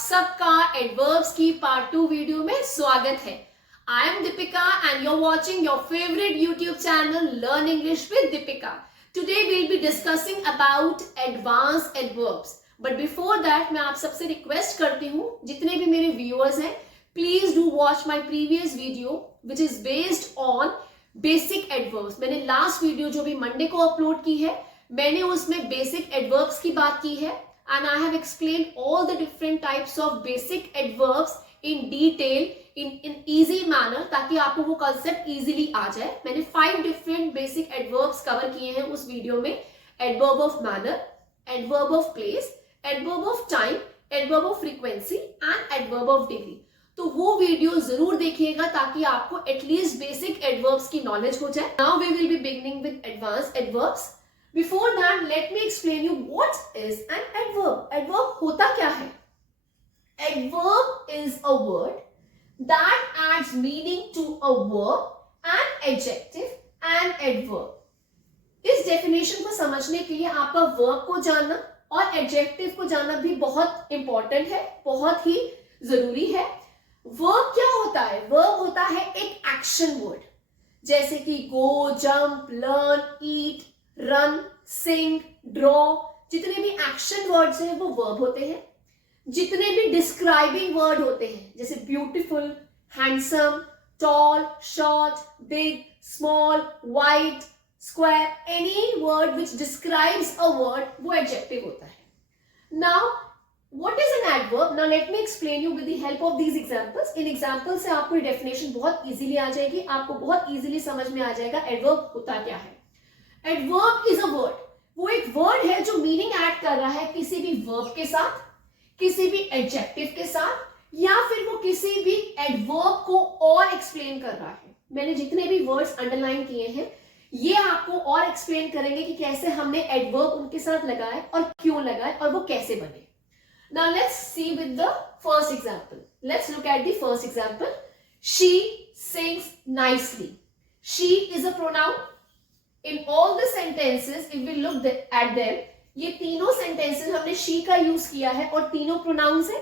सबका एडवर्ब्स की part 2 video में स्वागत है। I am Deepika and you are watching your favourite YouTube channel learn English with Deepika. Today we'll be discussing about advance adverbs, but before that मैं आप सबसे request करती हूँ, जितने भी मेरे व्यूअर्स हैं, please do watch my previous video which is based on basic adverbs. मैंने लास्ट वीडियो जो भी मंडे को अपलोड की है, मैंने उसमें बेसिक एडवर्ब्स की बात की है and I have explained all the different types of basic adverbs in detail in easy manner ताकि आपको वो concept easily आ जाए। मैंने 5 different basic adverbs cover किए हैं उस वीडियो में। adverb of manner, adverb of place, adverb of time, adverb of frequency and adverb of degree। तो वो वीडियो जरूर देखिएगा ताकि आपको एटलीस्ट बेसिक एडवर्ब्स की नॉलेज हो जाए। Now we will be beginning with advanced adverbs। Before that, let me explain you what is an adverb. Adverb होता क्या है? Adverb is a word that adds meaning to a verb, an adjective and adverb. इस definition को समझने के लिए आपका verb को जानना और adjective को जानना भी बहुत important है, बहुत ही जरूरी है। Verb क्या होता है? Verb होता है एक action word, जैसे कि go, jump, learn, eat, run, sing, draw, जितने भी एक्शन वर्ड्स हैं वो वर्ब होते हैं। जितने भी डिस्क्राइबिंग वर्ड होते हैं जैसे beautiful, handsome, tall, short, big, small, white, square, any word which describes a word, वो एडजेक्टिव होता है। Now what is an adverb? Now let me explain you with the help of these examples. इन example से आपको ये definition बहुत easily आ जाएगी, आपको बहुत इजीली समझ में आ जाएगा एडवर्ब होता क्या है। एडवर्ब इज अ वर्ड, वो एक वर्ड है जो मीनिंग ऐड कर रहा है किसी भी वर्ब के साथ, किसी भी एडजेक्टिव के साथ, या फिर वो किसी भी एडवर्ब को और एक्सप्लेन कर रहा है। मैंने जितने भी वर्ड्स अंडरलाइन किए हैं ये आपको और एक्सप्लेन करेंगे कि कैसे हमने एडवर्ब उनके साथ लगाए और क्यों लगाए और वो कैसे बने। Now let's C with the first example. Let's look at the first example. She sings nicely. She is a pronoun. In all the sentences, if we look at them, ये तीनों sentences हमने she का use किया है और तीनों pronouns है।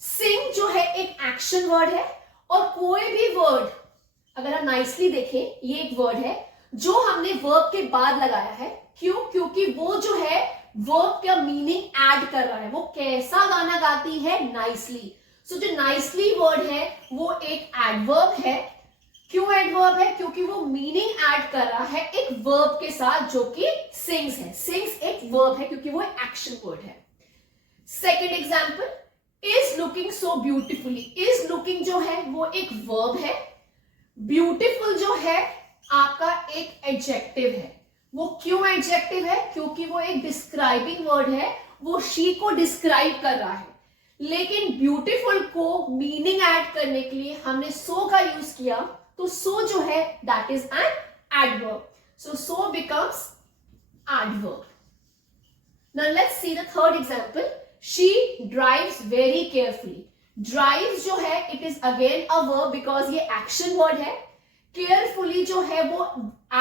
sing जो है एक action word है और कोई भी word अगर आप nicely देखें, ये एक word है जो हमने verb के बाद लगाया है। क्यों? क्योंकि वो जो है verb का meaning add कर रहा है। वो कैसा गाना गाती है? nicely। so जो nicely word है वो एक adverb है। क्यों एडवर्ब है? क्योंकि वो मीनिंग ऐड कर रहा है एक वर्ब के साथ जो कि सिंग्स है। सिंग्स एक वर्ब है क्योंकि वो एक्शन वर्ड है। Second example, is looking so beautifully. Is looking जो है वो एक वर्ब है। ब्यूटिफुल जो है आपका एक एडजेक्टिव है। वो क्यों एडजेक्टिव है? क्योंकि वो एक डिस्क्राइबिंग वर्ड है, वो शी को डिस्क्राइब कर रहा है। लेकिन ब्यूटिफुल को मीनिंग ऐड करने के लिए हमने सो का यूज किया, तो so जो है that is an adverb. So becomes adverb. Now let's see the third example. She drives very carefully. Drives जो है it is again a verb because ये action word है। Carefully जो है वो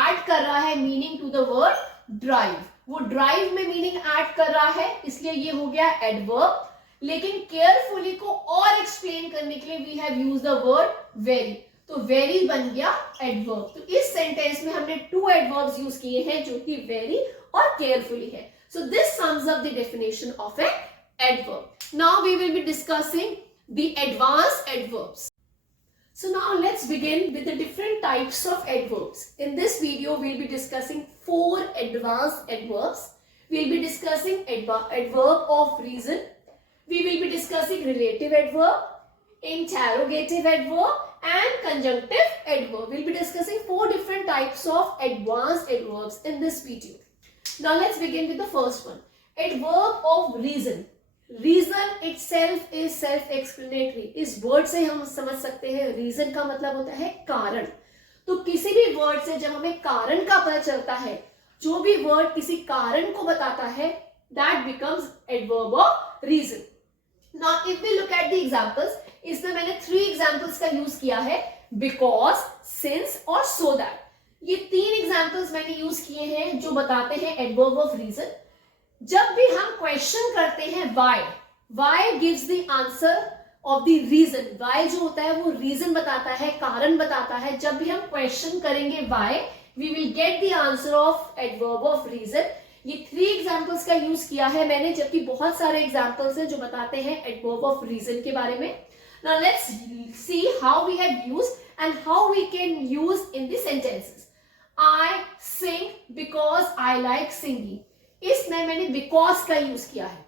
add कर रहा है meaning to the word drive. वो drive में meaning add कर रहा है, इसलिए ये हो गया adverb। लेकिन carefully को और explain करने के लिए we have used the word very. तो वेरी बन गया एडवर्ब। तो इस सेंटेंस में हमने 2 एडवर्ब्स यूज किए हैं जो कि वेरी और केयरफुली है। So this sums up the definition of an adverb. Now we will be discussing the advanced adverbs. So now let's begin with the different types of adverbs. In this video we'll be discussing 4 advanced adverbs. We'll be discussing adverb of reason. We will be discussing relative adverb, interrogative adverb and conjunctive adverb. We'll be discussing 4 different types of advanced adverbs in this video. Now let's begin with the first one. Adverb of reason. Reason itself is self-explanatory. इस word से हम समझ सकते हैं reason का मतलब होता है कारण। तो किसी भी word से जब हमें कारण का पता चलता है, जो भी word किसी कारण को बताता है, that becomes adverb of reason. Now if we look at the examples, इसमें मैंने 3 एग्जाम्पल्स का यूज किया है, बिकॉज, सिंस और सो दैट। ये 3 एग्जाम्पल्स मैंने यूज किए हैं जो बताते हैं एडवर्ब ऑफ रीजन। जब भी हम क्वेश्चन करते हैं why, why gives the answer of the reason. Why जो होता है वो रीजन बताता है, कारण बताता है। जब भी हम क्वेश्चन करेंगे why, we will get the answer of adverb of reason. ये 3 एग्जाम्पल्स का यूज किया है मैंने, जबकि बहुत सारे एग्जाम्पल्स हैं जो बताते हैं एडवर्ब ऑफ रीजन के बारे में। Now let's see how we have used and how we can use in the sentences. I sing because I like singing. इसमें मैंने because का यूज किया है।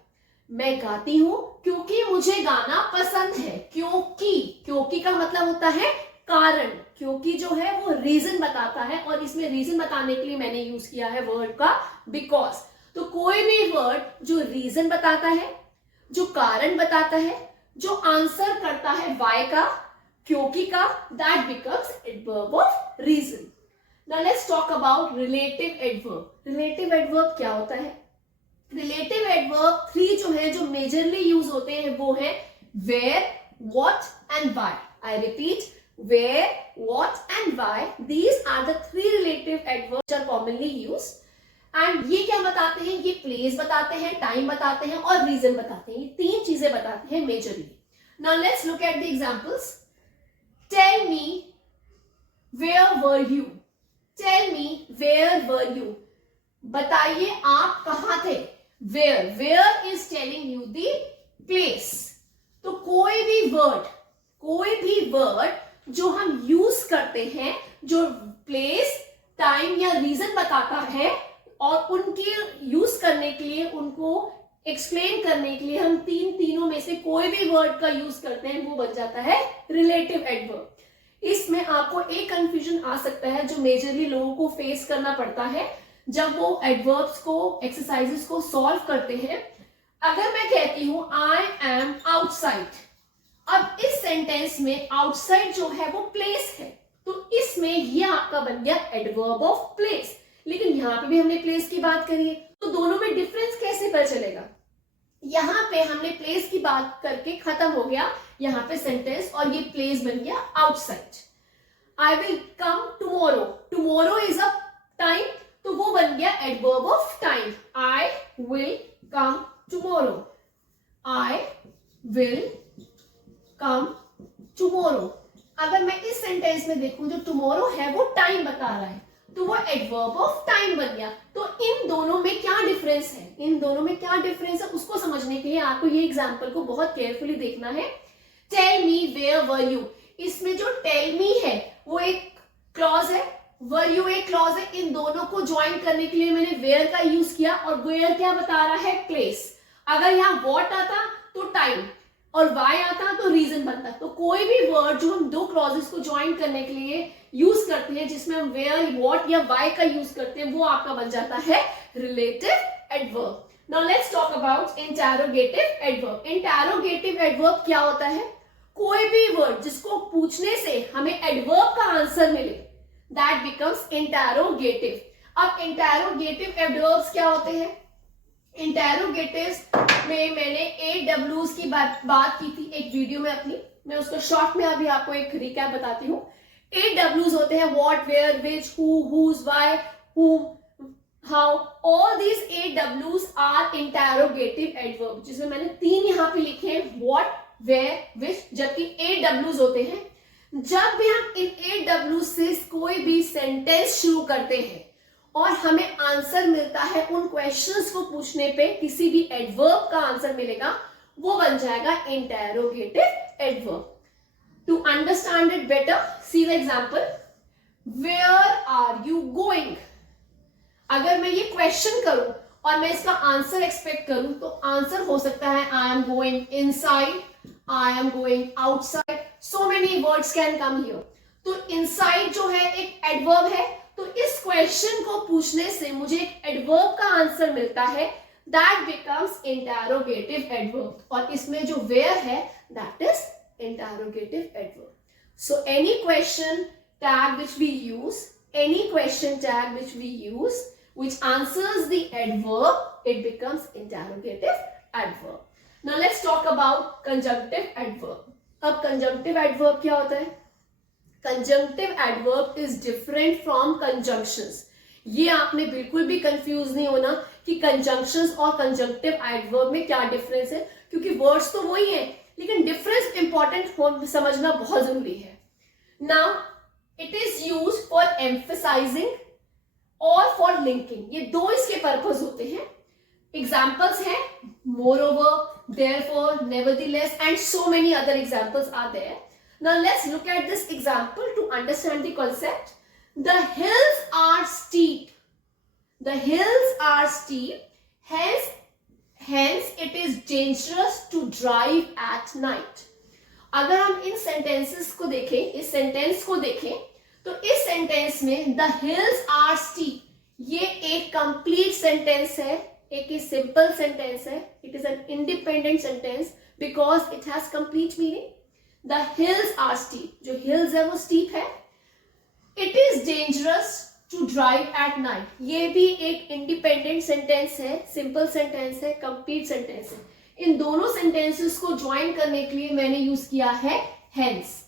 मैं गाती हूं क्योंकि मुझे गाना पसंद है। क्योंकि का मतलब होता है कारण। क्योंकि जो है वो रीजन बताता है, और इसमें रीजन बताने के लिए मैंने यूज किया है वर्ड का because। तो कोई भी वर्ड जो रीजन बताता है, जो कारण बताता है, जो आंसर करता है why का, क्योंकि का, that becomes adverb of reason. Now let's talk about relative adverb. Relative adverb क्या होता है? Relative adverb 3 जो है, जो majorly use होते हैं, वो है where, what and why. I repeat, where, what and why. These are the 3 relative adverbs which are commonly used. And ये क्या बताते हैं? ये place बताते हैं, time बताते हैं और reason बताते हैं। ये 3 चीजें बताते हैं majorly. Now let's look at the examples. Tell me where were you? Tell me where were you? बताइए आप कहां थे? Where is telling you the place. तो कोई भी वर्ड जो हम यूज करते हैं, जो प्लेस, टाइम या रीजन बताता है, और उनके यूज करने के लिए, उनको एक्सप्लेन करने के लिए हम तीनों में से कोई भी वर्ड का यूज करते हैं, वो बन जाता है रिलेटिव एडवर्ब। इसमें आपको एक कंफ्यूजन आ सकता है जो मेजरली लोगों को फेस करना पड़ता है जब वो एडवर्ब्स को, एक्सरसाइजेस को सॉल्व करते हैं। अगर मैं कहती हूं आई एम आउटसाइड, अब इस सेंटेंस में आउटसाइड जो है वो प्लेस है, तो इसमें ये आपका बन गया एडवर्ब ऑफ प्लेस। लेकिन यहां पे भी हमने प्लेस की बात करी है, तो दोनों में डिफरेंस कैसे पता चलेगा? यहां पे हमने प्लेस की बात करके खत्म हो गया यहां पे सेंटेंस, और ये प्लेस बन गया outside. I will come tomorrow, tomorrow is a time, तो वो बन गया adverb of time. I will come tomorrow, I will come tomorrow. अगर मैं इस सेंटेंस में देखूं, जो टुमारो है वो टाइम बता रहा है, तो वो एडवर्ब ऑफ टाइम बन गया। तो इन दोनों में क्या डिफरेंस है, उसको समझने के लिए आपको ये एग्जांपल को बहुत केयरफुली देखना है। Tell me where were you, इसमें जो टेल मी है वो एक क्लॉज है, वर यू एक क्लॉज है। इन दोनों को ज्वाइन करने के लिए मैंने वेयर का यूज किया, और वेयर क्या बता रहा है? प्लेस। अगर यहाँ वॉट आता तो टाइम, और वाई आता तो रीजन बनता। तो कोई भी वर्ड जो हम 2 क्लॉजेस को ज्वाइन करने के लिए यूज करते हैं, जिसमें हम वेयर, वॉट या वाई का यूज करते हैं, वो आपका बन जाता है relative adverb. Now let's talk about interrogative adverb. Interrogative adverb क्या होता है? कोई भी वर्ड जिसको पूछने से हमें एडवर्ब का आंसर मिले, दैट बिकम्स इंटरोगेटिव। अब इंटरोगेटिव एडवर्ब्स क्या होते हैं? इंटरोगेटिव्स में मैंने AWs की बात की थी एक वीडियो में अपनी, मैं उसको शॉर्ट में अभी आपको एक रिकैप बताती हूँ। AWs होते हैं what, where, which, who, whose, why, whom, how. All these AWs are interrogative adverb, जिसमें मैंने 3 यहाँ पे लिखे हैं, what, where, which, जबकि AWs होते हैं जब भी हम इन AWs से कोई भी सेंटेंस शुरू करते हैं और हमें आंसर मिलता है, उन क्वेश्चंस को पूछने पे किसी भी एडवर्ब का आंसर मिलेगा, वो बन जाएगा interrogative adverb. To understand it better, see the example, where are you going. अगर मैं ये क्वेश्चन करूं और मैं इसका आंसर एक्सपेक्ट करूं, तो आंसर हो सकता है I am going inside, I am going outside, so many words can come here. तो इनसाइड जो है एक एडवर्ब है, तो इस क्वेश्चन को पूछने से मुझे एक एडवर्ब का आंसर मिलता है, दैट बिकम्स इंटरोगेटिव एडवर्ब। और इसमें जो वेयर है that is interrogative adverb. So any question tag which we use, any question tag which we use which answers the adverb, it becomes interrogative adverb. Now let's talk about conjunctive adverb. अब conjunctive adverb क्या होता है? Conjunctive adverb is different from conjunctions. ये आपने बिल्कुल भी confuse नहीं होना कि कंजंक्शंस और कंजंक्टिव एडवर्ब में क्या डिफरेंस है, क्योंकि वर्ड्स तो वही है लेकिन डिफरेंस इंपॉर्टेंट समझना बहुत जरूरी है। Now it is use for emphasising और फॉर लिंकिंग, ये दो इसके पर्पज होते हैं। एग्जाम्पल्स हैं moreover, therefore, nevertheless, and so many other examples are there. Now let's look at this example to understand the concept. The hills are steep. The hills are steep. Hence it is dangerous to drive at night. अगर हम इन sentences को देखें, इस sentence को देखें, तो इस sentence में the hills are steep, ये एक complete sentence है, एक ही सिंपल सेंटेंस है। It is an independent sentence because it has complete meaning. The hills are steep, जो हिल्स है वो स्टीप है। It is dangerous to drive at night, ये भी एक इंडिपेंडेंट सेंटेंस है, सिंपल सेंटेंस है, कंप्लीट सेंटेंस है। इन दोनों सेंटेंसेस को ज्वाइन करने के लिए मैंने यूज किया है हेंस।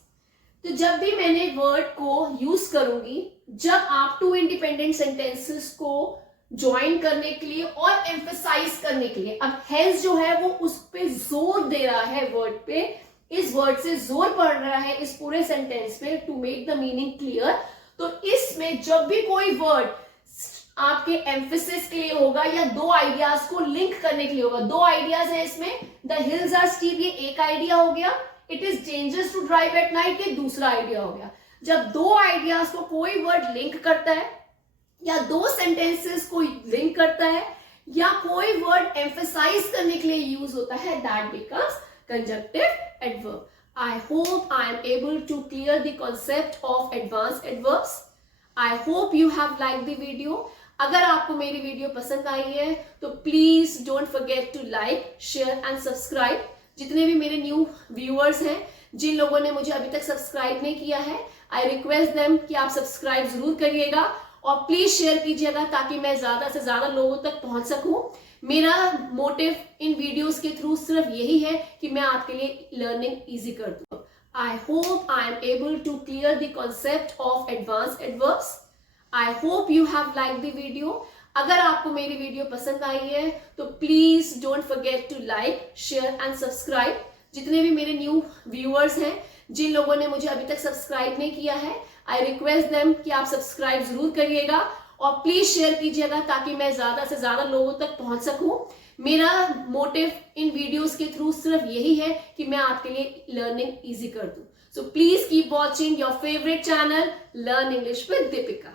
तो जब भी मैंने वर्ड को यूज करूंगी, जब आप टू इंडिपेंडेंट सेंटेंसेस को ज्वाइन करने के लिए और एम्फसाइज करने के लिए, अब हेंस जो है वो उस पे जोर दे रहा है, वर्ड पे, इस वर्ड से जोर पड़ रहा है इस पूरे सेंटेंस में to make the meaning clear. तो इसमें जब भी कोई वर्ड आपके एम्फेसिस के लिए होगा या दो आइडियाज को लिंक करने के लिए होगा, दो आइडियाज है इसमें, द हिल्स आर स्टीप ये एक आइडिया हो गया, it is dangerous to drive at night ये दूसरा आइडिया हो गया। जब दो आइडियाज को कोई वर्ड लिंक करता है या दो सेंटेंसेस को लिंक करता है या कोई वर्ड एम्फसाइज करने के लिए यूज होता है, that becomes conjunctive adverb. I hope I am able to clear the concept of advance adverbs. I hope you have like the video. अगर आपको मेरी वीडियो पसंद आई है तो please don't forget to like, share and subscribe. जितने भी मेरे न्यू व्यूअर्स हैं, जिन लोगों ने मुझे अभी तक सब्सक्राइब नहीं किया है, आई रिक्वेस्ट देम कि आप सब्सक्राइब जरूर करिएगा और प्लीज शेयर कीजिएगा ताकि मैं ज्यादा से ज्यादा लोगों तक पहुंच सकूं। मेरा मोटिव इन वीडियोस के थ्रू सिर्फ यही है कि मैं आपके लिए लर्निंग इजी कर दूं। I hope I am able to clear the concept of advance adverbs. I hope you have like the video. अगर आपको मेरी वीडियो पसंद आई है तो please don't forget to like, share and subscribe. जितने भी मेरे न्यू व्यूअर्स हैं, जिन लोगों ने मुझे अभी तक सब्सक्राइब नहीं किया है, आई रिक्वेस्ट देम कि आप सब्सक्राइब जरूर करिएगा और प्लीज शेयर कीजिएगा ताकि मैं ज्यादा से ज्यादा लोगों तक पहुंच सकूं। मेरा मोटिव इन वीडियोस के थ्रू सिर्फ यही है कि मैं आपके लिए लर्निंग इजी कर दूं। So please keep watching your favourite channel learn English with Deepika.